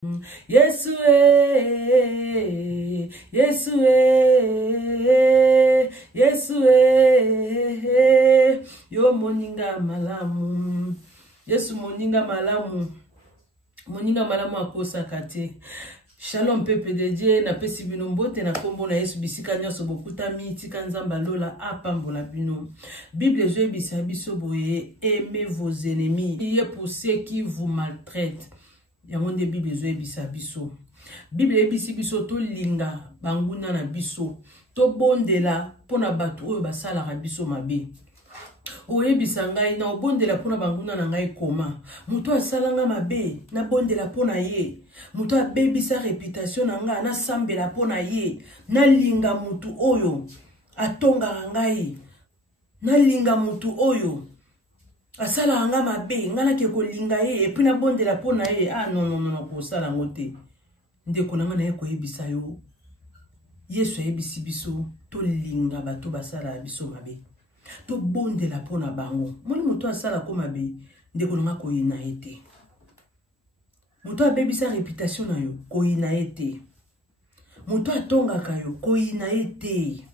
Yesu Yesu Yesu yo moninga malamu Yesu moninga malamu akosa kate. Shalom peuple de Dieu, na pesi bino mbote na kombo na Yesu bisika nyoso bokuta mitika nzamba lola apambola bino. Bible je bisa biso boye, aimez vos ennemis, priez pour ceux qui vous maltraitent. Yango nde Bible je bisa biso. Bible ebisi biso to linga banguna na biso, to bondela pona batu oyo basala biso mabe. Oyebisa ngai na obondela pona banguna na ngai koma. Muto asalanga mabe na bondela pona ye. Muto abebisa reputation na nga na sambela pona ye. Na linga mutu oyo atonga ngai. Na linga mutu oyo asala nga mabe ngana ke ko linga ye epi na bondela pona ye. Ah non ko sala ngote. Ndeko na nga na ye ko yebisa yo. Yesu yebisi biso to linga bato basala biso mabe. To bonde la pona bango. Moni muto asala ko mabe ndeko nga ko yina ete. Muto abebisa reputation na yo ko yina ete. Muto atonga kayo ko yina ete.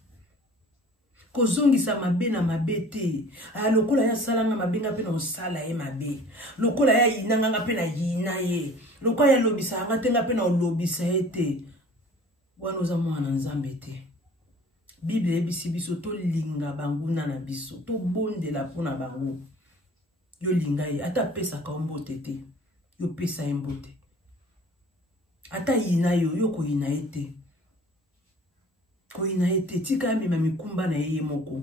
Ko zongisa mabe na mabe te. Aya lokola ya salanga mabe nga pe na osala ye mabe. Lokola ya yina nga pe na yina ye. Lokola ya lobisa nga te nga pe na lobisa ete. Wana oza mwana nzambe te. Bible ebisi biso to linga banguna na biso, to bondela pona bango. Yo linga ye, ata pesa ka mbote te. Yo pesa ye mbote. Ata yina yo, yo ko yina ete. Ko yina ete, tika ya mima mikumba na ye moko.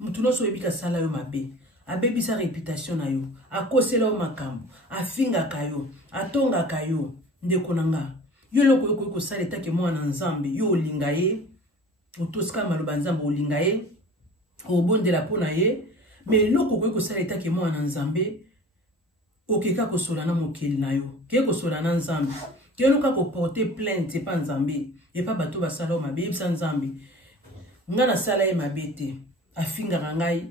Mutu no so ebika sala yo mabe. Abebisa reputation na yo. Akosela yo makambo. Afinga kayo. Atonga kayo. Ndeko nanga. Yo loko yoko yoko sale take mwana nzambe. Yo olinga ye. Otoska maloba nzambe olinga ye. Obondela pona ye. Me loko yoko sale take mwana nzambe. Okeka kosola na mokeli na yo. Ke kosola na nzambe. Ke luka ko porter plainte pa nzambe. E pa bato basala o mabe. Ebisa nzambe. Nga na sala ye mabe te. Afinga ngai.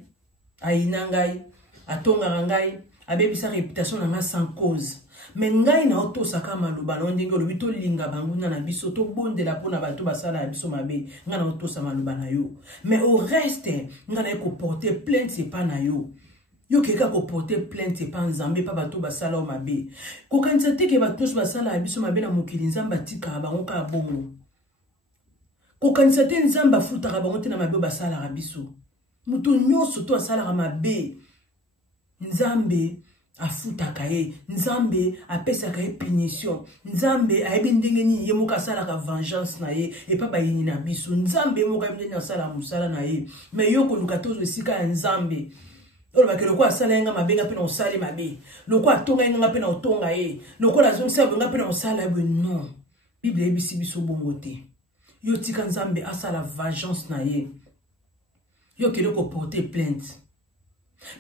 Aina ngai. Atonga ngai. Abebisa reputation na nga sans cause. Mais ngai na otosa kama maloba na ndenge olobi to linga banguna na biso to bondela pona bato basala ya biso mabe nga na otosa maloba na yo. Mais au reste nga na ko porter plainte pa na yo. Yo keka ko porter plainte pa nzambe pa bato basala o mabe. Ko kanisa te ke bato basala ya biso mabe na mokili nzamba tika bango ka bongo. Ko kanisa te nzamba futa ka bango te na mabe basala ya biso. Mutu nyoso to asala mabe. Nzambe afutaka ye, nzambe apesaka ye punition, nzambe ayebi ndenge nini ye moko asalaka vengeance na ye epa bayini na biso, nzambe moko ayebi ndenge asala musala na ye. Mais yo koluka tozo esika ya nzambe oloba ke loko asala yenga mabe nga pe na osali mabe, loko atonga yenga nga pe na otonga ye, loko azongisa nga pe na osala ye. Non, Bible ebisi biso bongo te. Yo tika nzambe asala vengeance na ye. Yo kele ko porter plainte.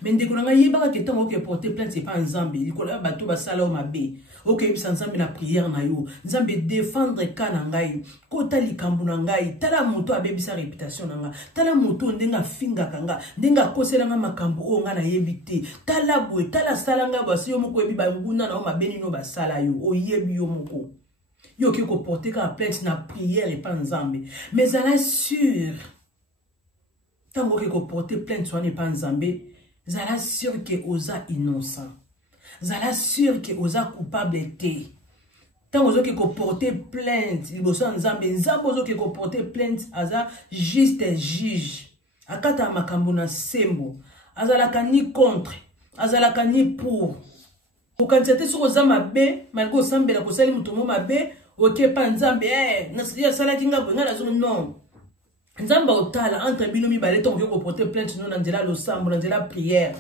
Mais ndeko nanga yebaka ke tango ke porter plainte c'est pas nzambe likola bato basala o mabe. OK ebisa nzambe na prière na yo. Nzambe défendre kana ngai. Kota likambu na ngai. Tala moto abebisa reputation na nga. Tala moto ndenga finga kanga. Ndenga kosela nga makambu o nga na yebite. Tala bwe tala sala nga basi yo moko ebi ba nguna na o mabe nino basala yo. O yebi yo moko. Yo ke ko porter ka plainte na prière et pas nzambe. Mais ala sûr. Tango ke ko porter plainte so n'est pas nzambe. Zala sûr que oza innocent. Zala sûr que oza coupable te. Tant ozo ke ko porter plainte, liboso nzambe, nzambe ozo ke ko porter plainte, aza juste juge. Akata makambo na sembo. Azalaka ni contre, azalaka ni pour. Okantsete so oza mabe, malgré osambela ko sali mutomo mabe, oke pa nzambe, nasiya sala kinga bo ngala zo non. Nzamba otala entre bino mibale to ko porter plainte no na nzela lo sambo na nzela prière.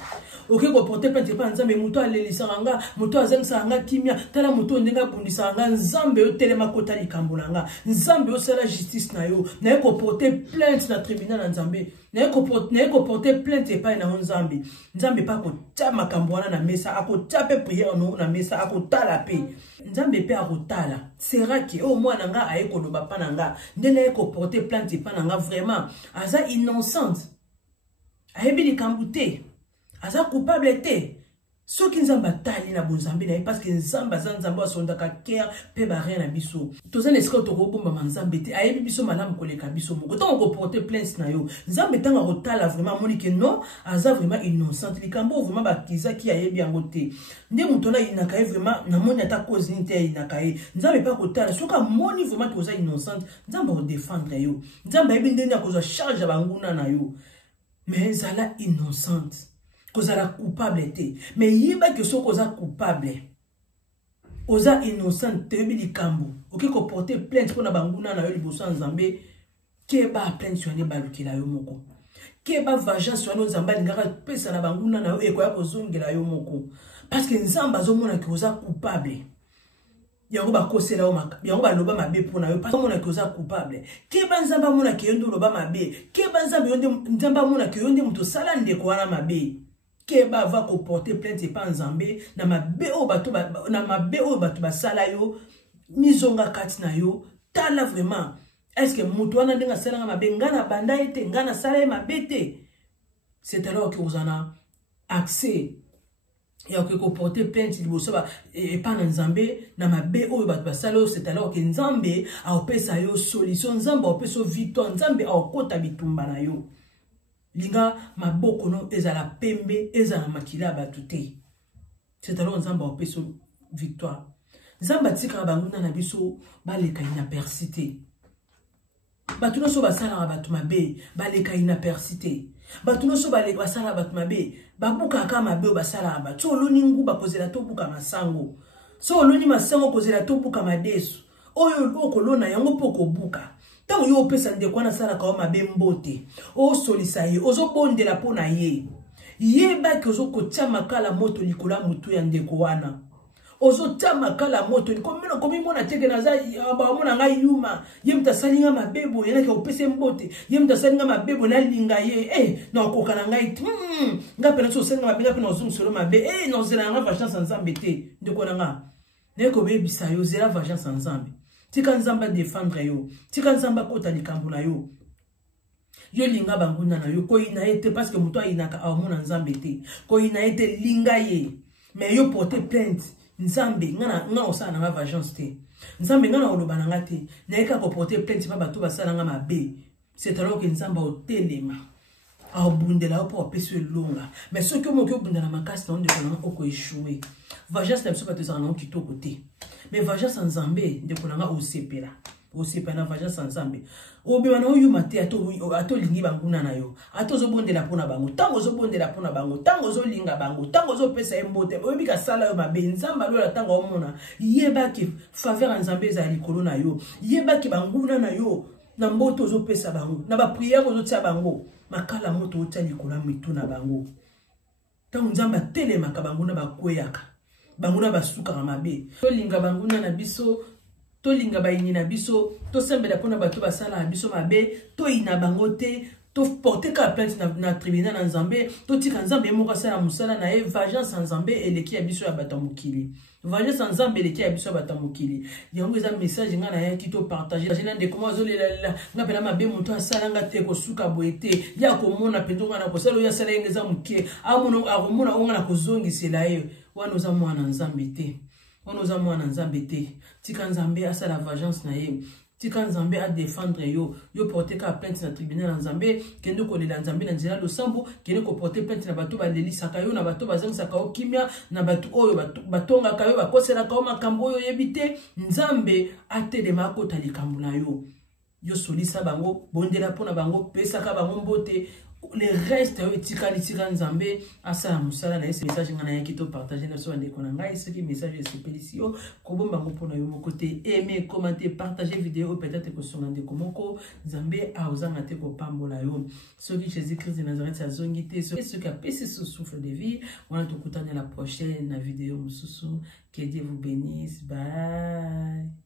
OK ko porter plainte pa nzambe muto alelisa nga, muto azengisa nga kimia, tala muto ndenga bundisa nga nzambe yo telema kota likambo nga. Nzambe yo sala justice na yo, na ko porter plainte na tribunal na nzambe. Na ko porter plainte pa na nzambe. Nzambe pa ko tama makambo na mesa, ako tape prière no na mesa, ako tala pe. Nzambe pe akotala. Sera ki o mwana nga aye ko loba pa nga. Ndenge ko porter plainte pa nga vraiment aza innocente. Ayebi likambu te. Aza coupable te. soki nzambe atali na bonzambe na ye parce que nzambe aza nzambe asondaka cœur mpe barien na biso toza na esika tokobombama nzambe te ayebi biso malamu koleka biso moko ntango koporte plainte na yo nzambe ntango akotala vraiment amoni ke non aza vraiment innocente likambo vraiment bakizaki ayebi yango te nde moto ayinaka ye vraiment namoni ata cause nini te ayinaka ye nzambe mpe akotala soki amoni vraiment ke oza innocente nzambe akodefendre yo nzambe ayebi ndenge akozwa charge ya banguna na yo mais ezala innocente kozala coupable te mais yeba ke soki oza coupable oza innocent te yobi likambo oki koporte plainte mpona banguna na yo liboso ya nzambe keba plainte wana ebalukela yo moko keba vengeance wana nzambe alingaka pesa na banguna na yo ekoya kozongela yo moko parce que nzambe azomona ke oza coupable yango bakosela yo yango baloba mabe mpona yo parce que omona ke oza coupable keba nzambe amona ke yo nde oloba mabe keba nzambe amona ke yo nde moto osala ndeko wana mabe keba va koporte plainte pa nzambe na mabe oyo bato basala yo mizonga kati na yo tala vraiment est-ce que moto wana ndenge asalanga mabe nga na banda ye te nga nasala ye mabe te c'est alors que ozana accès ya koporte plainte liboso epa na nzambe na mabe oyo bato basala yo c'est alors que nzambe aopesa yo solution nzambe aopesa yo victoire nzambe aokota bitumba na yo linga maboko no ezala pembe ezala makila bato te c'est alors nzambe aopesa victoire nzambe atikaka banguna na biso baleka inaperci te bato nyonso basalaka bato mabe baleka inaperci te bato nyonso basalaka bato mabe babukaka mabe oyo basalaka bato so oloni nguba kozela tobuka masango so oloni masango kozela tobuka madeso oyo okolona yango mpo kobuka tango yo opesa ndeko wana asalaka yo mabe mbote osolisa ye ozobondela mpo na ye yebaki ozokotia makala moto likolo ya motu ya ndeko wana ozotia makala moto komimona teke naza bamona ngai yuma ye moto asalinga mabebo yenaki opesa mbote ye moto asalinga mabebo nalinga ye nakoka na ngai te nga mpe naso osalinga mabe nga mpe nazongiselo mabe nozela yanga vagence ya nzambe te ndeko na nga naye koyebisa yo ozela vagence ya nzambe tika nzambe adefendre yo tika nzambe akota likambo na yo yo linga banguna na yo koyina ye te parce que moto ayinaka aomona nzambe te koyina ye te linga ye mais yo porte plainte nzambe nga osala nanga vagence te nzambe nga na oloba nanga te nayeka koporte plainte mpa bato basala nga mabe c'est alors que nzambe otelema aobundela yo mpo apesi yo elonga mais soki omoki obundela makasi na yo ndeko nanga okoeshue vagence na biso bato ezala nango kitoko te mais vagence ya nzambe ndeko nanga osepela na vagence ya nzambe obima na oyuma te atolingi banguna na yo ata ozobondela mpona bango ntango ozobondela mpona bango ntango ozolinga bango ntango ozopesa ye mbote oyebi kasala yo mabe nzambe alola ntango omona yebaki faveur ya nzambe ezala likolo na yo yebaki banguna na yo na mbote ozopesa bango na bapriere ozotia bango makala moto otia likolo ya mitu na bango ntango nzambe atelemaka banguna bakweyaka banguna basukaka mabe tolinga banguna na biso tolinga bayini na biso tosembela mpona bato basala na biso mabe toyina bango te toporte ka plainte na tribunal na nzambe totika nzambe moko asala mosala na ye vagence ya nzambe eleki ya biso ya bato ya mokili vagence ya nzambe eleki ya biso ya bato ya mokili yango eza message nga nayaki topartage na ndeko mo azolelalela nga mpena mabe moto asalanga te kosuka boye te ya komona mpenza nga na kosala oyo asala yenge eza moke akomona onga na kozongisela ye wana oza mwana nzambe te wana oza mwana nzambe te tika nzambe asala vagence na ye tika nzambe adefendre yo porte ka plainte na tribunal na nzambe kende kolela nzambe na nzela losambo kende koporte plainte na bato balelisaka yo na bato bazangisaka yo kimia na bato oyo batongaka yo bakoselaka yo makambo oyo oyebi te nzambe atelema akota likambo na yo yo solisa bango bondela mpona bango pesaka bango mbote le reste yo etikali tika nzambe asala mosala na ye message nga nayaki topartage na so bandeko na ngai soki message esepelisi yo kobomba ngo mpona yo moko te aime commenter partager video oyo peut-être kosunga ndeko moko nzambe aozanga te kopambola yo soki Jésus Christ de Nazareth azongi te soki apesi so souffle de vie wana tokutana la prochaine na video mosusu que Dieu vous bénisse bye.